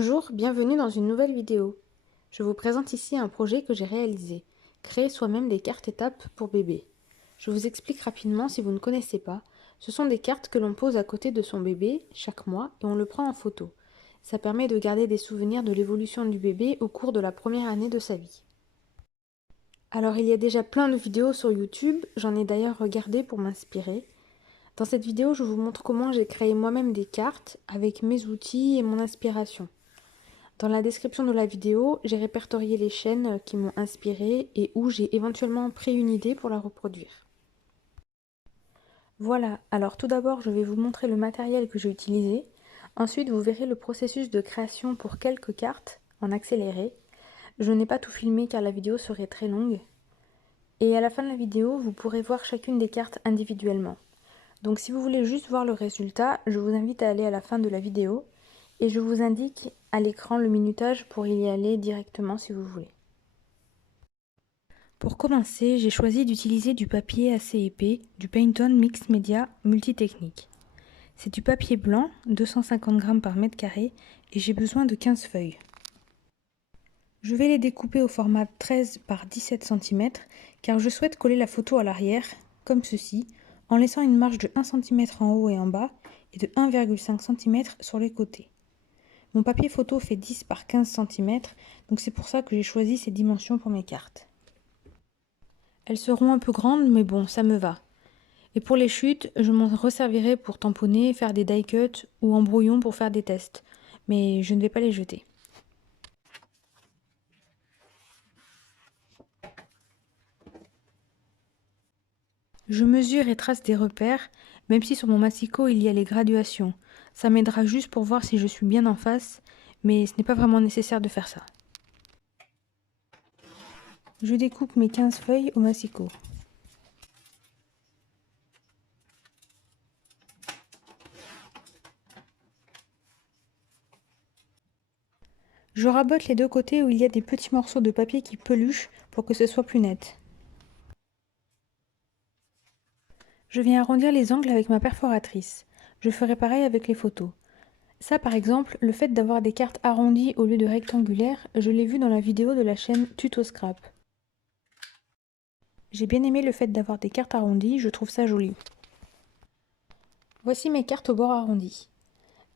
Bonjour, bienvenue dans une nouvelle vidéo. Je vous présente ici un projet que j'ai réalisé, créer soi-même des cartes étapes pour bébé. Je vous explique rapidement si vous ne connaissez pas. Ce sont des cartes que l'on pose à côté de son bébé chaque mois et on le prend en photo. Ça permet de garder des souvenirs de l'évolution du bébé au cours de la première année de sa vie. Alors il y a déjà plein de vidéos sur YouTube, j'en ai d'ailleurs regardé pour m'inspirer. Dans cette vidéo, je vous montre comment j'ai créé moi-même des cartes avec mes outils et mon inspiration. Dans la description de la vidéo, j'ai répertorié les chaînes qui m'ont inspirée et où j'ai éventuellement pris une idée pour la reproduire. Voilà, alors tout d'abord je vais vous montrer le matériel que j'ai utilisé. Ensuite vous verrez le processus de création pour quelques cartes en accéléré. Je n'ai pas tout filmé car la vidéo serait très longue. Et à la fin de la vidéo, vous pourrez voir chacune des cartes individuellement. Donc si vous voulez juste voir le résultat, je vous invite à aller à la fin de la vidéo et je vous indique à l'écran le minutage pour y aller directement si vous voulez. Pour commencer, j'ai choisi d'utiliser du papier assez épais, du Paint-On Mixed Media Multitechnique. C'est du papier blanc, 250 g par mètre carré, et j'ai besoin de 15 feuilles. Je vais les découper au format 13 par 17 cm car je souhaite coller la photo à l'arrière, comme ceci, en laissant une marge de 1 cm en haut et en bas et de 1,5 cm sur les côtés. Mon papier photo fait 10 par 15 cm, donc c'est pour ça que j'ai choisi ces dimensions pour mes cartes. Elles seront un peu grandes, mais bon, ça me va. Et pour les chutes, je m'en resservirai pour tamponner, faire des die cuts ou en brouillon pour faire des tests, mais je ne vais pas les jeter. Je mesure et trace des repères, même si sur mon massicot il y a les graduations. Ça m'aidera juste pour voir si je suis bien en face, mais ce n'est pas vraiment nécessaire de faire ça. Je découpe mes 15 feuilles au massicot. Je rabote les deux côtés où il y a des petits morceaux de papier qui peluchent pour que ce soit plus net. Je viens arrondir les angles avec ma perforatrice. Je ferai pareil avec les photos. Ça par exemple, le fait d'avoir des cartes arrondies au lieu de rectangulaires, je l'ai vu dans la vidéo de la chaîne Tuto Scrap. J'ai bien aimé le fait d'avoir des cartes arrondies, je trouve ça joli. Voici mes cartes au bord arrondi.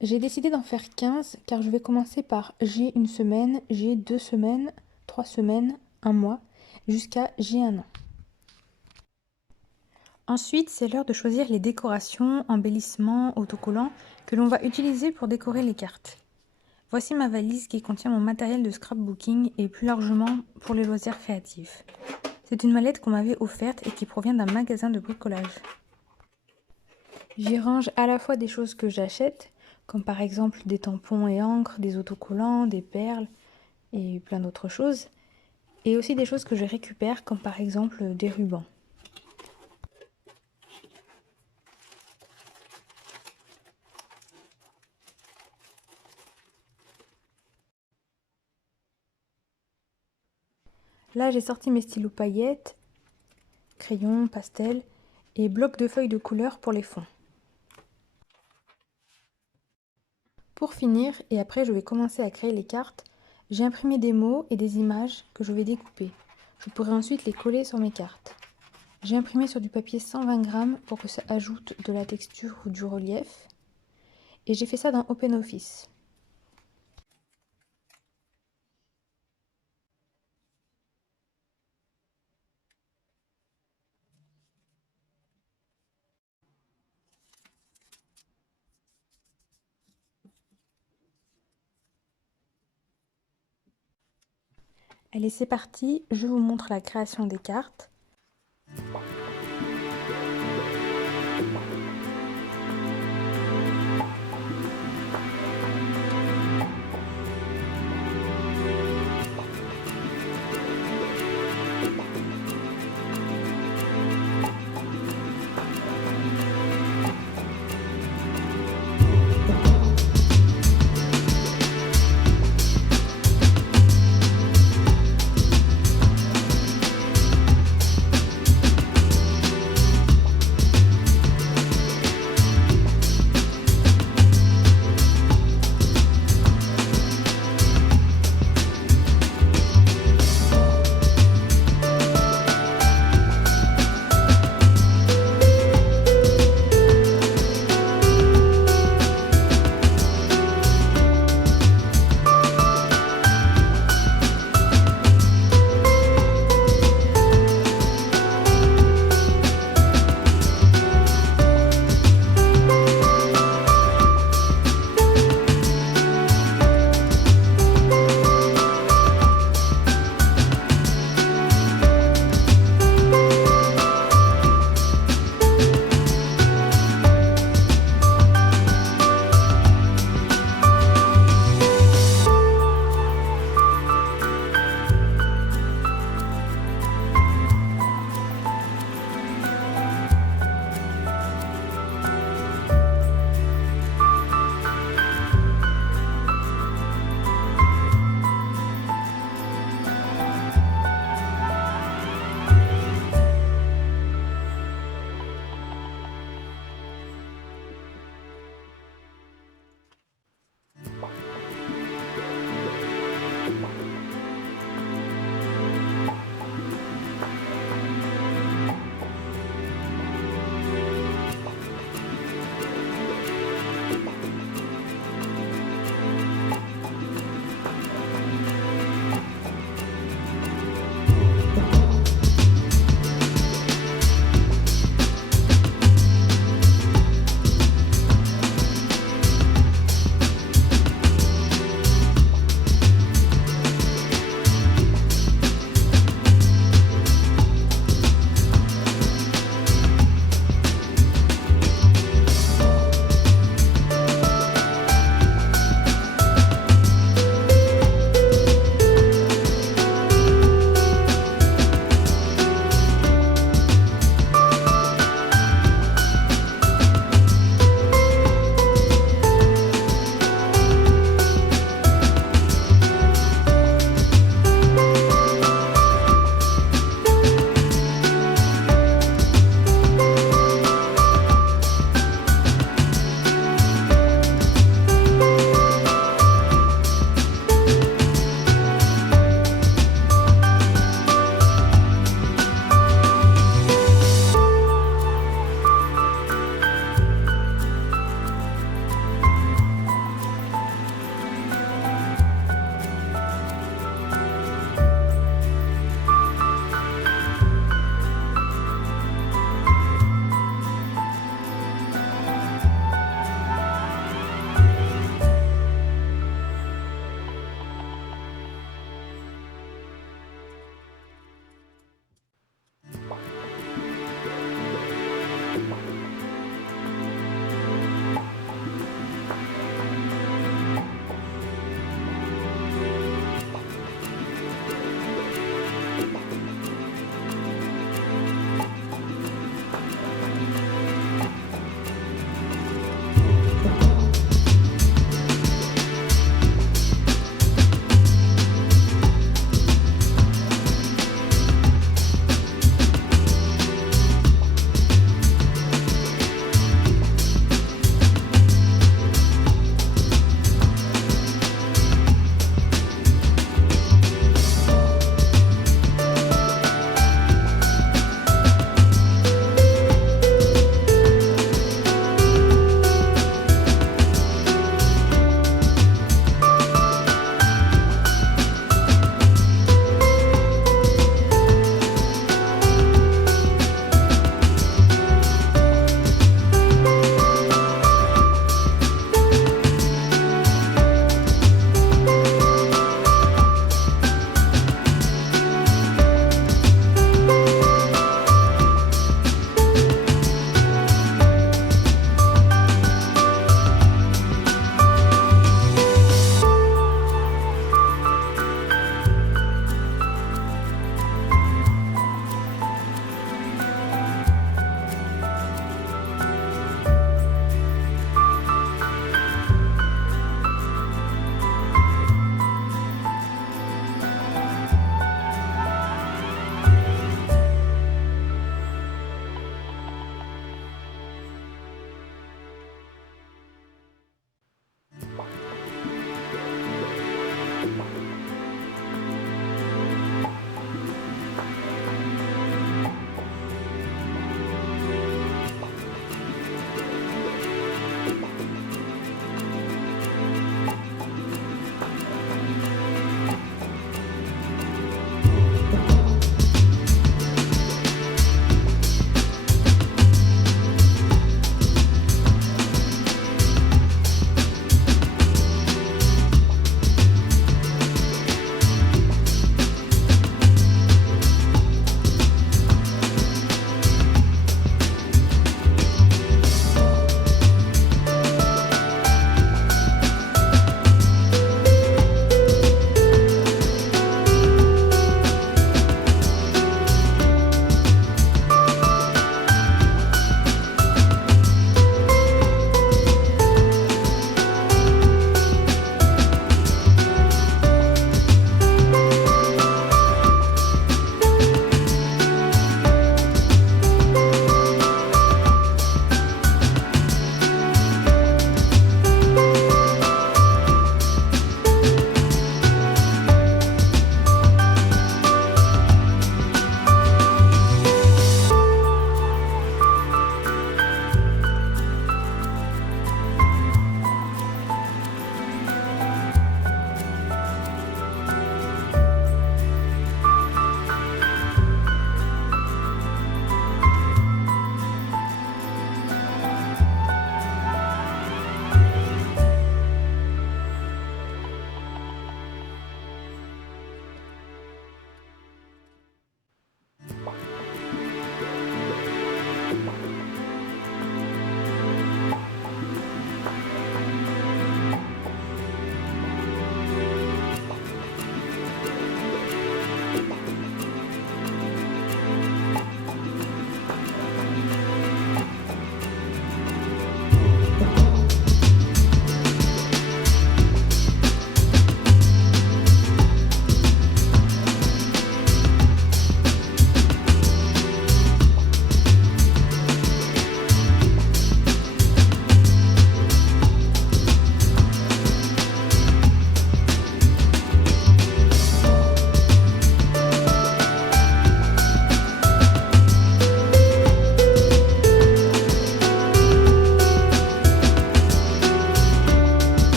J'ai décidé d'en faire 15 car je vais commencer par j'ai une semaine, j'ai 2 semaines, 3 semaines, 1 mois, jusqu'à j'ai 1 an. Ensuite, c'est l'heure de choisir les décorations, embellissements, autocollants que l'on va utiliser pour décorer les cartes. Voici ma valise qui contient mon matériel de scrapbooking et plus largement pour les loisirs créatifs. C'est une mallette qu'on m'avait offerte et qui provient d'un magasin de bricolage. J'y range à la fois des choses que j'achète, comme par exemple des tampons et encre, des autocollants, des perles et plein d'autres choses, et aussi des choses que je récupère, comme par exemple des rubans. Là, j'ai sorti mes stylos paillettes, crayons, pastels et blocs de feuilles de couleur pour les fonds. Pour finir, et après je vais commencer à créer les cartes, j'ai imprimé des mots et des images que je vais découper. Je pourrai ensuite les coller sur mes cartes. J'ai imprimé sur du papier 120 g pour que ça ajoute de la texture ou du relief. Et j'ai fait ça dans OpenOffice. Allez, c'est parti, je vous montre la création des cartes.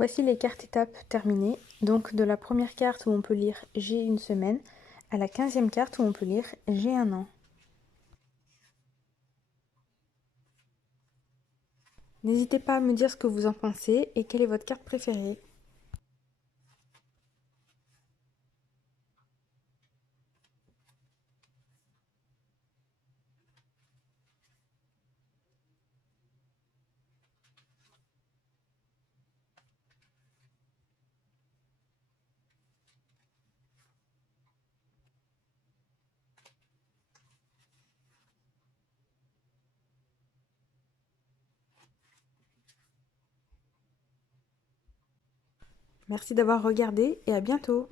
Voici les cartes étapes terminées. Donc de la première carte où on peut lire j'ai une semaine à la 15e carte où on peut lire j'ai un an. N'hésitez pas à me dire ce que vous en pensez et quelle est votre carte préférée. Merci d'avoir regardé et à bientôt.